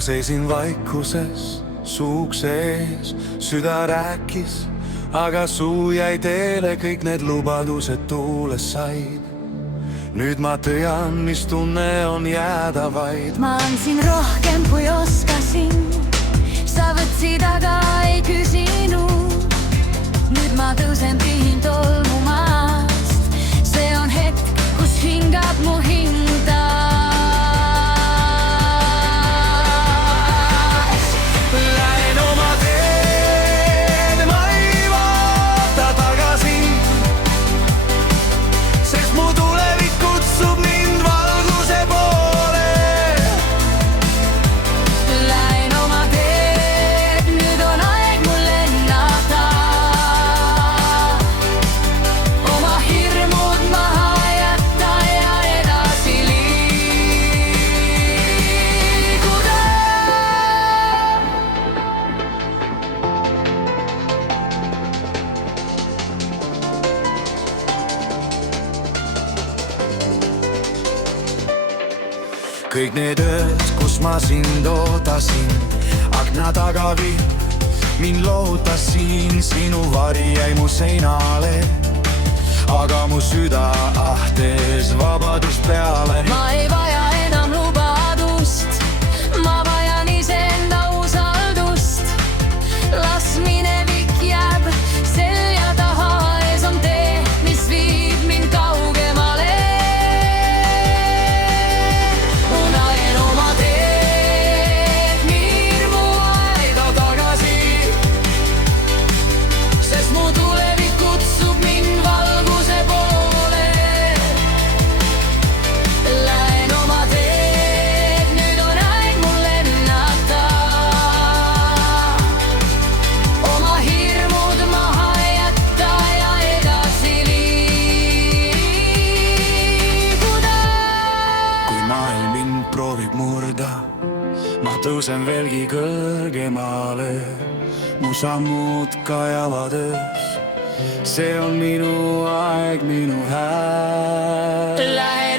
ma seisin vaikuses su ukse ees, süda rääkis, aga suu jäi teele, kõik need lubadused tuules said. Nüüd ma tean, mis tunne on jääda vaid. Ma andsin rohkem kui oskasin, sa võtsid, aga ei küsinud. Nüüd ma tõusen pihin tolmumast, see on hetk, kus hingab mu hinda. Lähen oma teed, ma ei vaata tagasi, sest mu tulevik kutsub mind valguse poole. Lähen oma teed, nüüd on aeg mul lennata, oma hirmud maha jätta ja edasi liikuda. Kõik need ööd, kus ma sind ootasin, akna taga viib, mind lohutasin, sinu vari jäi mu seinale, aga mu süda ahtes vabadust peale. Ma ei vaja enam lubadust, ma vajan iseenda usaldust. Las minevik jääb selja taha, ees on tee, mis viib mind kaugemale. Unaen oma teed, hirmu aega tagasi, sest mu tulevik kutsub mind valguse poole. Lähen oma teed, nüüd on aeg mul lennata, oma hirmud maha jätta ja edasi liikuda. Kui maailm mind proovib murda, ma tõusen veelgi kõrgemale, mu sammud kajavad öös, see on minu aeg, minu hääl. Lähen